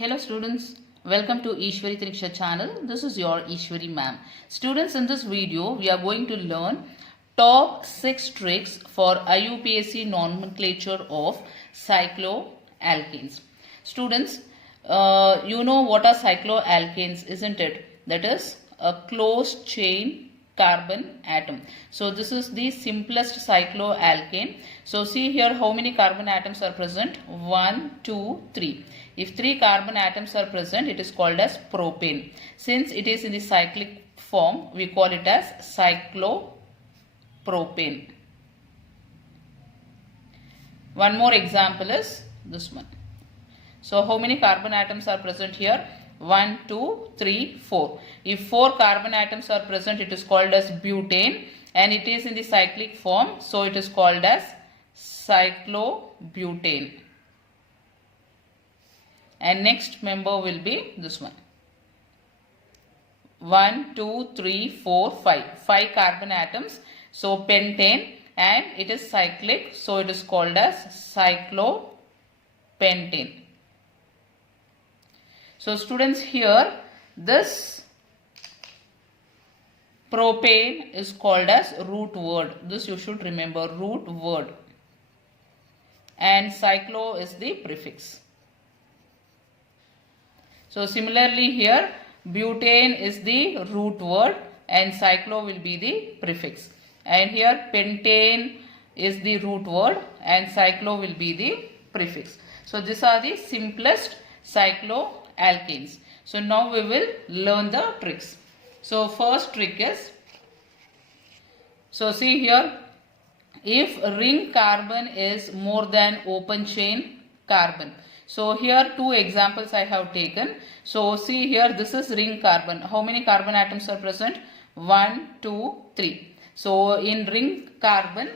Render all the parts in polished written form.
Hello students, welcome to Eshwari Triksha channel. This is your Eshwari ma'am. Students, in this video we are going to learn top 6 tricks for IUPAC nomenclature of cycloalkanes. Students, you know what are cycloalkanes, isn't it? That is a closed chain carbon atom. So this is the simplest cycloalkane. So see here how many carbon atoms are present? 1, 2, 3. If 3 carbon atoms are present, it is called as propane. Since it is in the cyclic form, we call it as cyclopropane. One more example is this one. So how many carbon atoms are present here? 1, 2, 3, 4. If 4 carbon atoms are present, it is called as butane and it is in the cyclic form, so it is called as cyclobutane. And next member will be this one. 1, 2, 3, 4, 5. 5 carbon atoms, so pentane, and it is cyclic, so it is called as cyclopentane. So students, here this propane is called as root word. This you should remember, root word. And cyclo is the prefix. So similarly here butane is the root word and cyclo will be the prefix. And here pentane is the root word and cyclo will be the prefix. So these are the simplest cycloalkanes. So now we will learn the tricks. So first trick is, so see here, if ring carbon is more than open chain carbon. So here 2 examples I have taken. So see here, this is ring carbon. How many carbon atoms are present? 1, 2, 3. So in ring carbon,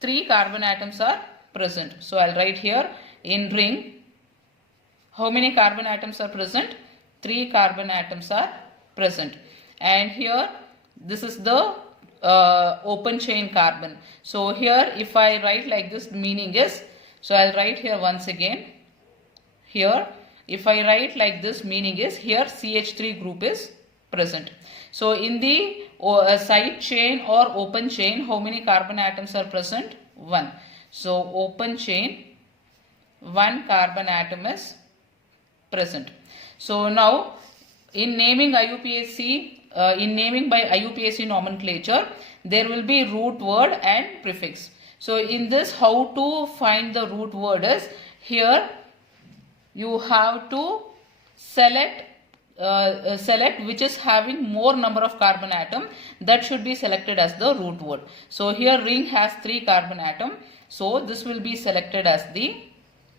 3 carbon atoms are present. So I'll write here, in ring, how many carbon atoms are present? 3 carbon atoms are present. And here this is the open chain carbon. So here if I write like this, meaning is, so I'll write here once again. Here if I write like this, meaning is here CH3 group is present. So in the side chain or open chain, how many carbon atoms are present? 1. So open chain, 1 carbon atom is present. So now in naming IUPAC, in naming by IUPAC nomenclature, there will be root word and prefix. So in this, how to find the root word is, here you have to select which is having more number of carbon atom, that should be selected as the root word. So here ring has 3 carbon atom, so this will be selected as the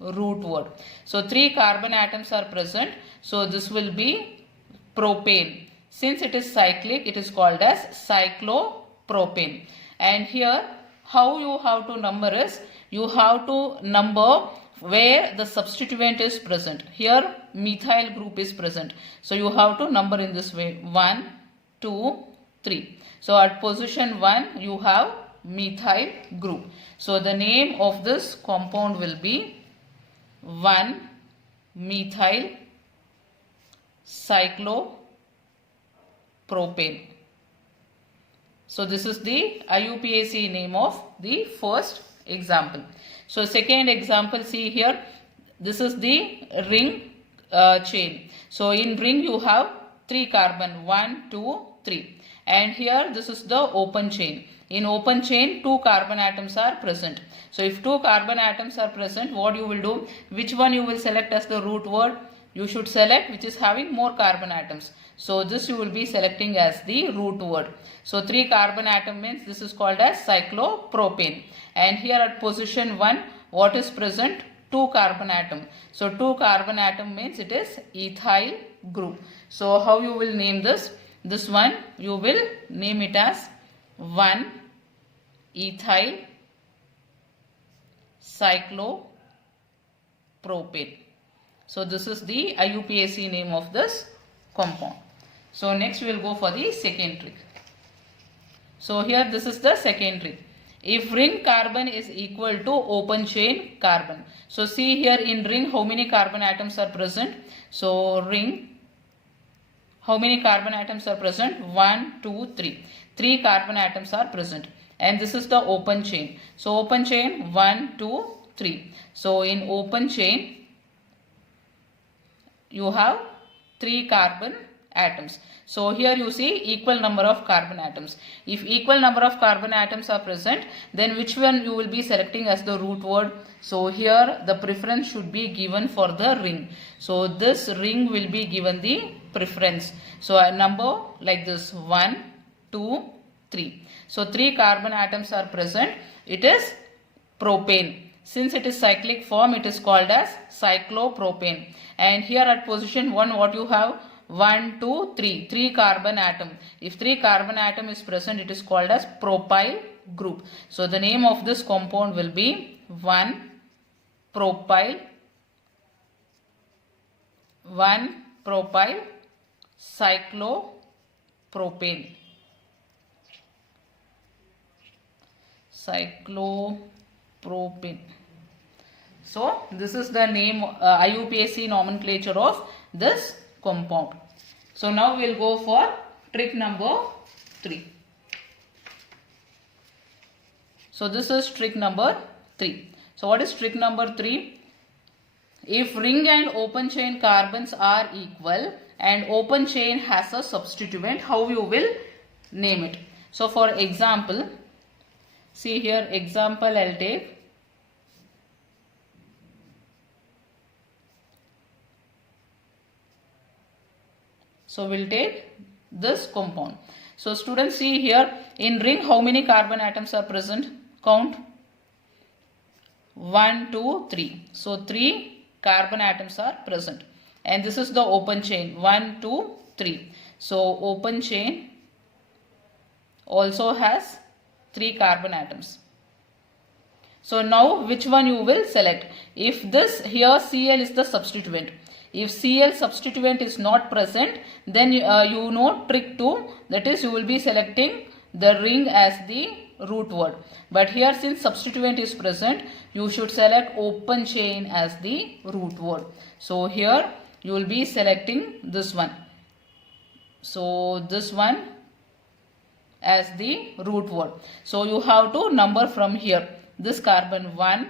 root word. So 3 carbon atoms are present, so this will be propane. Since it is cyclic, it is called as cyclopropane. And here how you have to number is, you have to number where the substituent is present. Here methyl group is present, so you have to number in this way, 1, 2, 3. So at position 1 you have methyl group. So the name of this compound will be 1-methyl cyclopropane. So this is the IUPAC name of the first example. So second example, see here, this is the ring chain. So in ring you have 3 carbon, 1, 2, 3. And here this is the open chain. In open chain 2 carbon atoms are present. So if 2 carbon atoms are present, what you will do? Which one you will select as the root word? You should select which is having more carbon atoms. So this you will be selecting as the root word. So 3 carbon atom means this is called as cyclopropane. And here at position 1, what is present? 2 carbon atom. So 2 carbon atom means it is ethyl group. So how you will name this? This one you will name it as 1-ethyl cyclopropane. So this is the IUPAC name of this compound. So next we will go for the second trick. So here this is the second trick. If ring carbon is equal to open chain carbon. So see here in ring how many carbon atoms are present. So ring, how many carbon atoms are present? 1, 2, 3. 3 carbon atoms are present. And this is the open chain. So open chain 1, 2, 3. So in open chain you have 3 carbon atoms. So here you see equal number of carbon atoms. If equal number of carbon atoms are present, then which one you will be selecting as the root word? So here the preference should be given for the ring. So this ring will be given the preference. So a number like this 1, 2, 3. So 3 carbon atoms are present. It is propane. Since it is cyclic form, it is called as cyclopropane. And here at position 1, what you have? 1, 2, 3. 3 carbon atom. If 3 carbon atom is present, it is called as propyl group. So the name of this compound will be 1-propyl cyclopropane. Cyclopropane. So this is the name IUPAC nomenclature of this compound. So now we will go for trick number 3. So this is trick number 3. So what is trick number 3? If ring and open chain carbons are equal and open chain has a substituent, how you will name it? So for example, see here example I'll take. So we'll take this compound. So students, see here in ring how many carbon atoms are present? Count. 1, 2, 3. So 3 carbon atoms are present. And this is the open chain. 1, 2, 3. So open chain also has 3 carbon atoms. So now which one you will select? If this here Cl is the substituent. If Cl substituent is not present, then you know trick 2, that is you will be selecting the ring as the root word. But here since substituent is present, you should select open chain as the root word. So here you will be selecting this one. So this one as the root word. So you have to number from here. This carbon 1,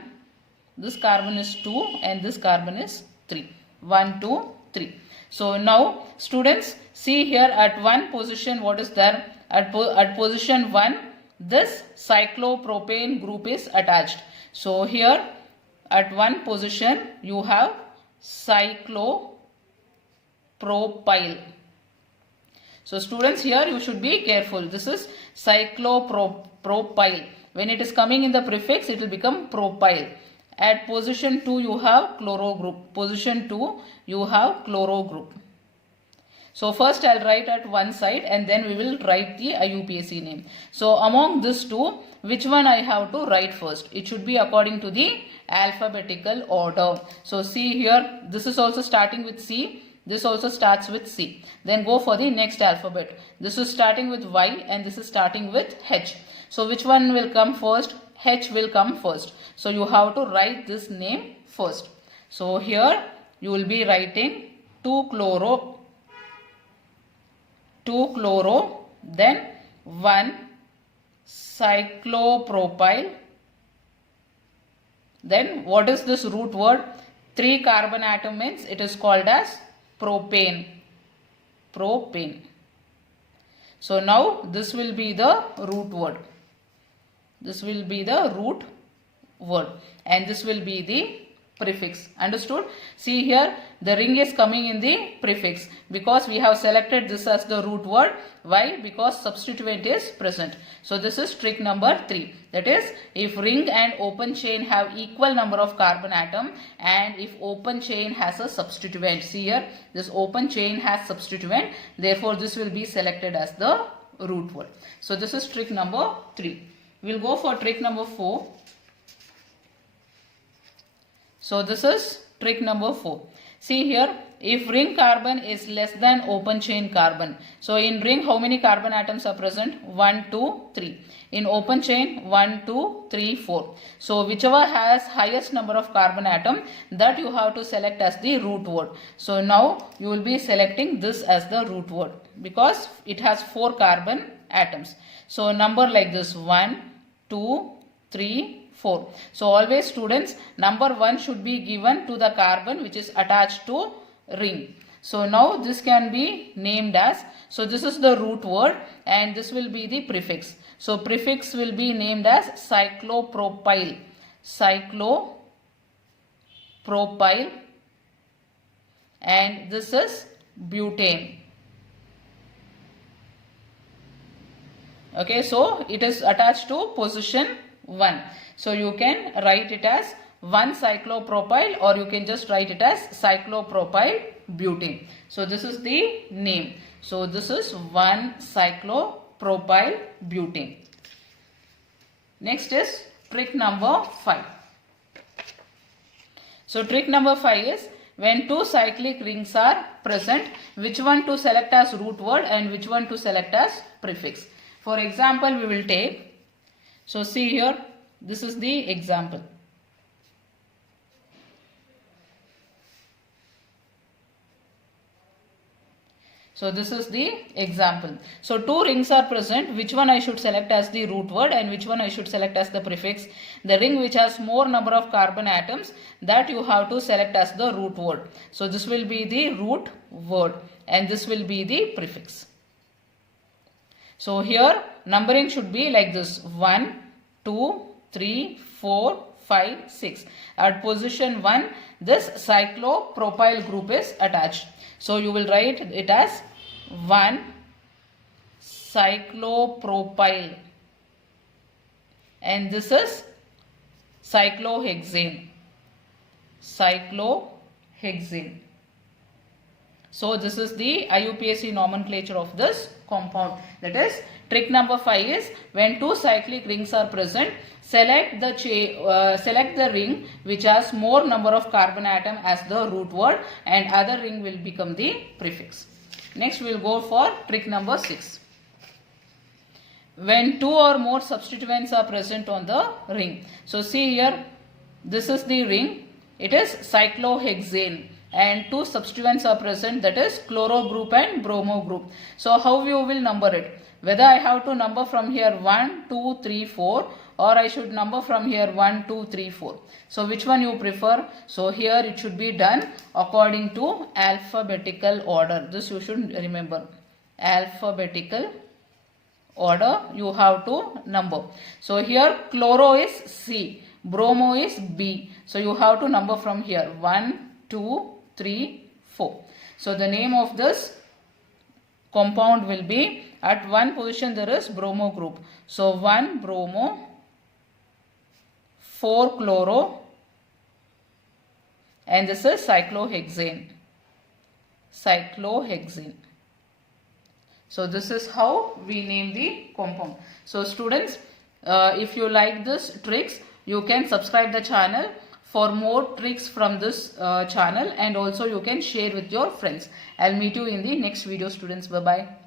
this carbon is 2 and this carbon is 3. 1, 2, 3. So now students, see here at one position what is there? At position 1, this cyclopropane group is attached. So here at one position you have cyclopropyl. So students, here you should be careful. This is cyclopropyl. When it is coming in the prefix, it will become propyl. At position 2 you have chloro group. Position 2 you have chloro group. So first I'll write at one side and then we will write the IUPAC name. So among these two, which one I have to write first? It should be according to the alphabetical order. So see here, this is also starting with C. This also starts with C. Then go for the next alphabet. This is starting with Y and this is starting with H. So which one will come first? H will come first. So you have to write this name first. So here you will be writing 2-chloro, then 1-cyclopropyl. Then what is this root word? 3 carbon atom means it is called as propane. So now this will be the root word. This will be the root word and this will be the prefix. Understood? See here the ring is coming in the prefix because we have selected this as the root word. Why? Because substituent is present. So this is trick number 3. That is, if ring and open chain have equal number of carbon atom and if open chain has a substituent. See here, this open chain has substituent. Therefore this will be selected as the root word. So this is trick number 3. We will go for trick number 4. So this is trick number 4. See here, if ring carbon is less than open chain carbon. So in ring, how many carbon atoms are present? 1, 2, 3. In open chain, 1, 2, 3, 4. So whichever has highest number of carbon atom, that you have to select as the root word. So now you will be selecting this as the root word because it has 4 carbon atoms. So number like this, 1, 2, 3, 4. So always students, number 1 should be given to the carbon which is attached to ring. So now this can be named as, so this is the root word and this will be the prefix. So prefix will be named as cyclopropyl. Cyclopropyl, and this is butane. Okay, so it is attached to position 1. So you can write it as 1 cyclopropyl, or you can just write it as cyclopropyl butane. So this is the name. So this is 1 cyclopropyl butane. Next is trick number 5. So trick number 5 is, when 2 cyclic rings are present, which one to select as root word and which one to select as prefix. For example, we will take, so see here, this is the example. So this is the example. So 2 rings are present. Which one I should select as the root word and which one I should select as the prefix? The ring which has more number of carbon atoms, that you have to select as the root word. So this will be the root word and this will be the prefix. So here numbering should be like this: 1, 2, 3, 4, 5, 6. At position 1, this cyclopropyl group is attached. So you will write it as 1 cyclopropyl, and this is cyclohexane. Cyclohexane. So this is the IUPAC nomenclature of this compound. That is, trick number 5 is, when 2 cyclic rings are present, select the ring which has more number of carbon atom as the root word and other ring will become the prefix. Next we will go for trick number 6. When 2 or more substituents are present on the ring. So see here, this is the ring. It is cyclohexane. And 2 substituents are present, that is chloro group and bromo group. So how you will number it? Whether I have to number from here 1, 2, 3, 4, or I should number from here 1, 2, 3, 4. So which one you prefer? So here it should be done according to alphabetical order. This you should remember. Alphabetical order you have to number. So here chloro is C, bromo is B. So you have to number from here 1, 2, 3, 4. So the name of this compound will be, at one position there is bromo group. So 1 bromo, 4 chloro, and this is cyclohexane. Cyclohexane. So this is how we name the compound. So students, if you like this tricks, you can subscribe the channel for more tricks from this channel, and also you can share with your friends. I'll meet you in the next video, students. Bye bye.